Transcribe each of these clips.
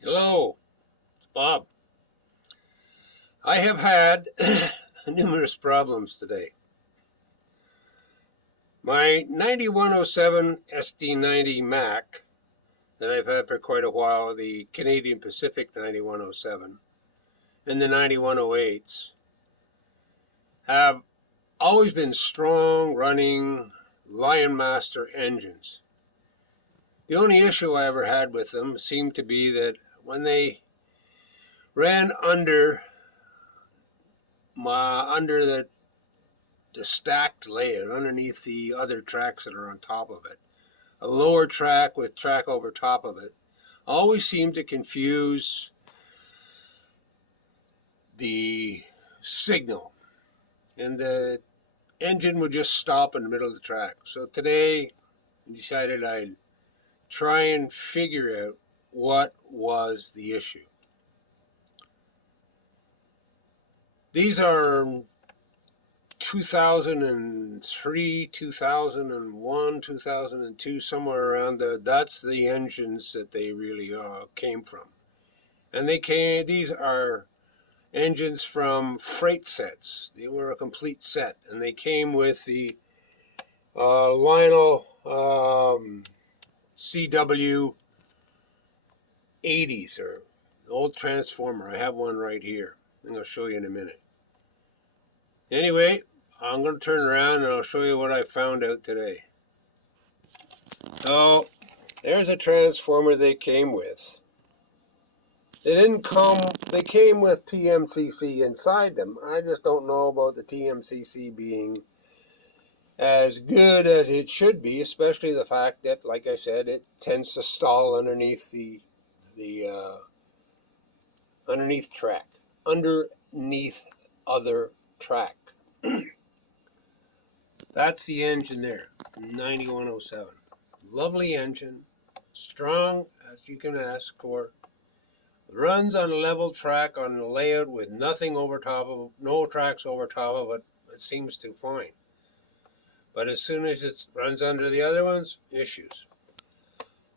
Hello, it's Bob. I have had numerous problems today. My 9107 SD90 Mac that I've had for quite a while, the Canadian Pacific 9107 and the 9108s have always been strong running Lion Master engines. The only issue I ever had with them seemed to be that when they ran under the stacked layout underneath the other tracks that are on top of it, a lower track with track over top of it, always seemed to confuse the signal, and the engine would just stop in the middle of the track. So today I decided I'd try and figure out what was the issue. These are 2003, 2001, 2002, somewhere around there. That's the engines that they really came from. And these are engines from freight sets. They were a complete set, and they came with the Lionel CW 80s, or the old transformer. I have one right here. I'm going to show you in a minute. Anyway, I'm going to turn around and I'll show you what I found out today. So, there's a transformer they came with. They came with TMCC inside them. I just don't know about the TMCC being as good as it should be, especially the fact that, like I said, it tends to stall underneath the underneath other track. That's the engine there, 9107. Lovely engine, strong as you can ask for. Runs on a level track on the layout with nothing over top of it, no tracks over top of it. It seems to fine. But as soon as it runs under the other ones, issues.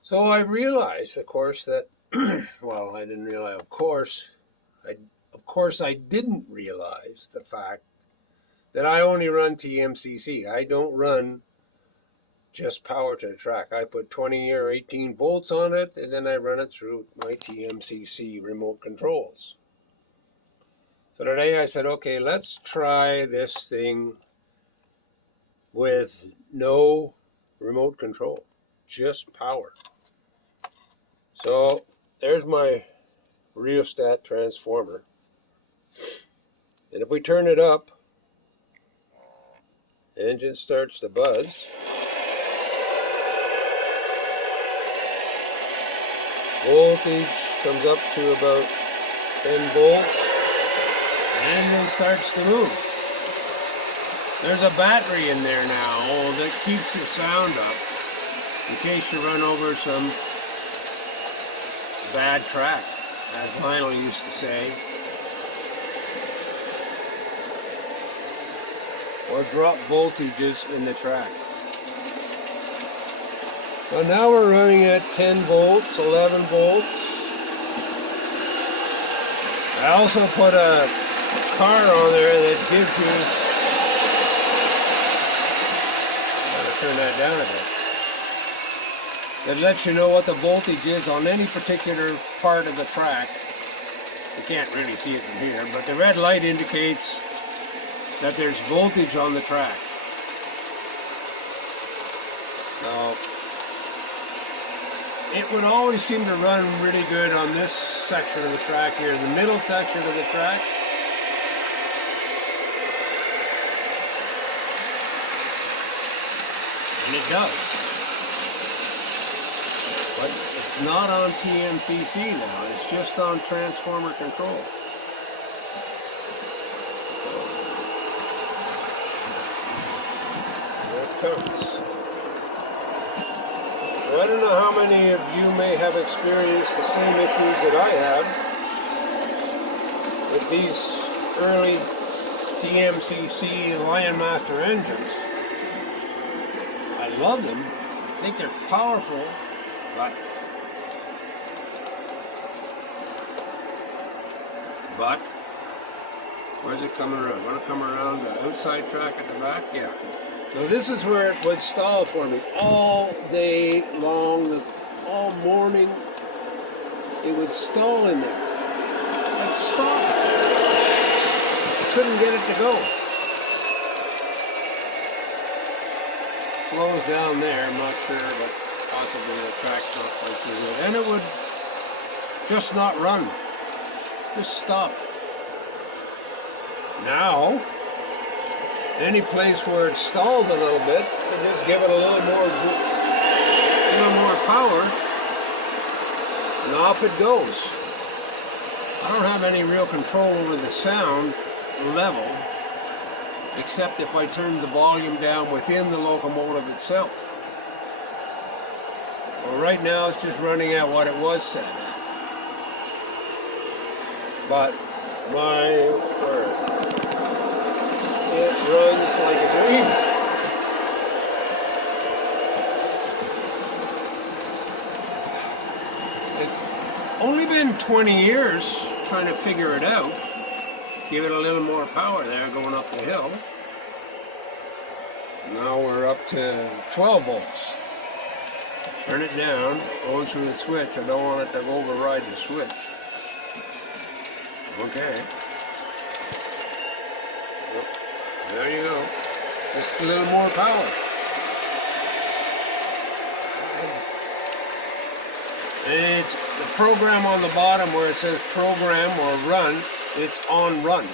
So I realized, of course, that well, I didn't realize. Of course, I didn't realize the fact that I only run TMCC. I don't run just power to the track. I put 20 or 18 volts on it, and then I run it through my TMCC remote controls. So today I said, okay, let's try this thing with no remote control, just power. So there's my rheostat transformer. And if we turn it up, the engine starts to buzz. Voltage comes up to about 10 volts. And the engine starts to move. There's a battery in there now that keeps the sound up in case you run over some bad track, as Lionel used to say. Or drop voltages in the track. So now we're running at 10 volts, 11 volts. I also put a card on there that gives you, gotta turn that down a bit, that lets you know what the voltage is on any particular part of the track. You can't really see it from here, but the red light indicates that there's voltage on the track. So it would always seem to run really good on this section of the track here, the middle section of the track. And it does. But it's not on TMCC now, it's just on transformer control. Comes. Well, I don't know how many of you may have experienced the same issues that I have with these early TMCC Lion Master engines. I love them. I think they're powerful, but But where's it coming around? Want to come around the outside track at the back? Yeah. So this is where it would stall for me all day long, all morning. It would stall in there. I'd stop. I couldn't get it to go. Slows down there, I'm not sure, but possibly the track's not quite so good. And it would just not run. Just stop. Now, any place where it stalls a little bit, and just give it a little more power, and off it goes. I don't have any real control over the sound level, except if I turn the volume down within the locomotive itself. Well, right now it's just running at what it was set at. But my word, it runs like a dream. It's only been 20 years trying to figure it out. Give it a little more power there going up the hill. Now we're up to 12 volts. Turn it down, goes through the switch. I don't want it to override the switch. Okay. There you go. Just a little more power. And it's the program on the bottom where it says program or run, it's on run.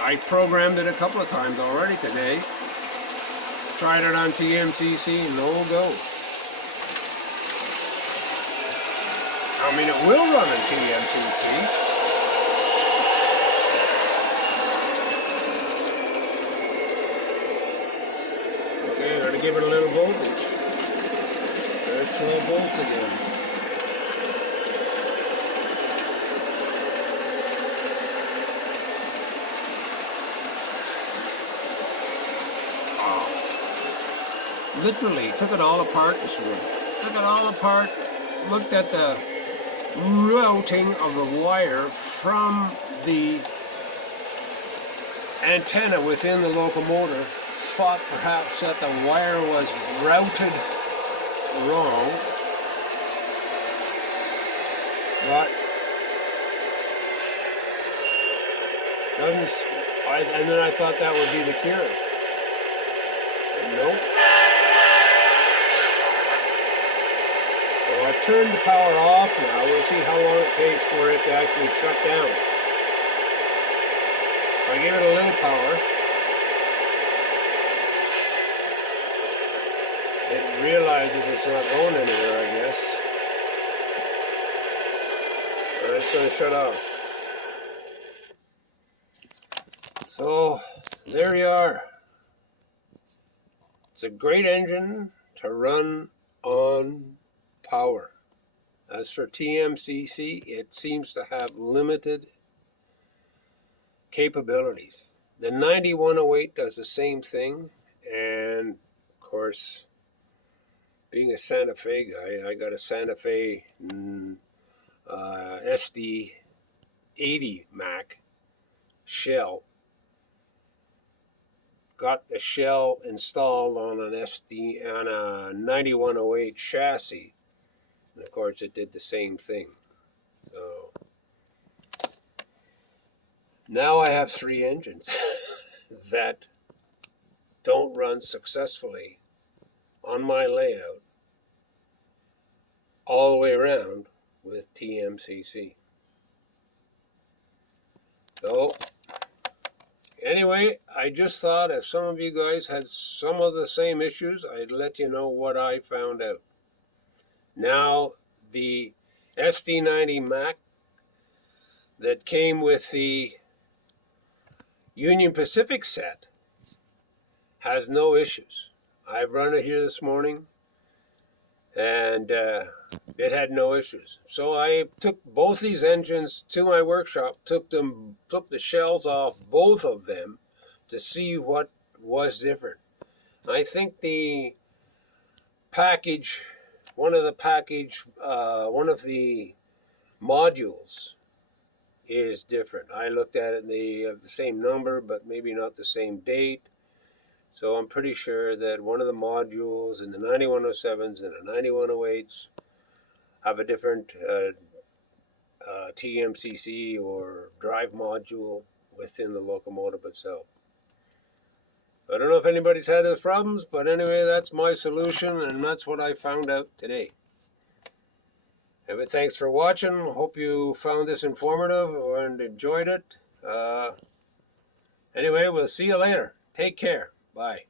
I programmed it a couple of times already today. Tried it on TMCC, no go. I mean, it will run on TMCC. Okay, gotta give it a little voltage. There's 12 volts again. Literally took it all apart this morning. Took it all apart, looked at the routing of the wire from the antenna within the locomotive, thought perhaps that the wire was routed wrong, but and then I thought that would be the cure. But nope. So I turned the power off now. We'll see how long it takes for it to actually shut down. If I give it a little power, it realizes it's not going anywhere, I guess. And it's going to shut off. So, there you are. It's a great engine to run on power. As for TMCC, it seems to have limited capabilities. The 9108 does the same thing, and of course, being a Santa Fe guy, I got a Santa Fe SD 80 Mac shell. Got the shell installed on an on a 9108 chassis, and of course it did the same thing. So now I have 3 engines that don't run successfully on my layout all the way around with TMCC. So anyway, I just thought if some of you guys had some of the same issues, I'd let you know what I found out. Now, the SD90 Mac that came with the Union Pacific set has no issues. I've run it here this morning, and it had no issues. So I took both these engines to my workshop, took the shells off both of them to see what was different. I think the package, one of the modules is different. I looked at it and they have the same number, but maybe not the same date. So I'm pretty sure that one of the modules in the 9107s and the 9108s have a different TMCC or drive module within the locomotive itself. I don't know if anybody's had those problems, but anyway, that's my solution, and that's what I found out today. Anyway, thanks for watching. Hope you found this informative and enjoyed it. Anyway, we'll see you later. Take care. Bye.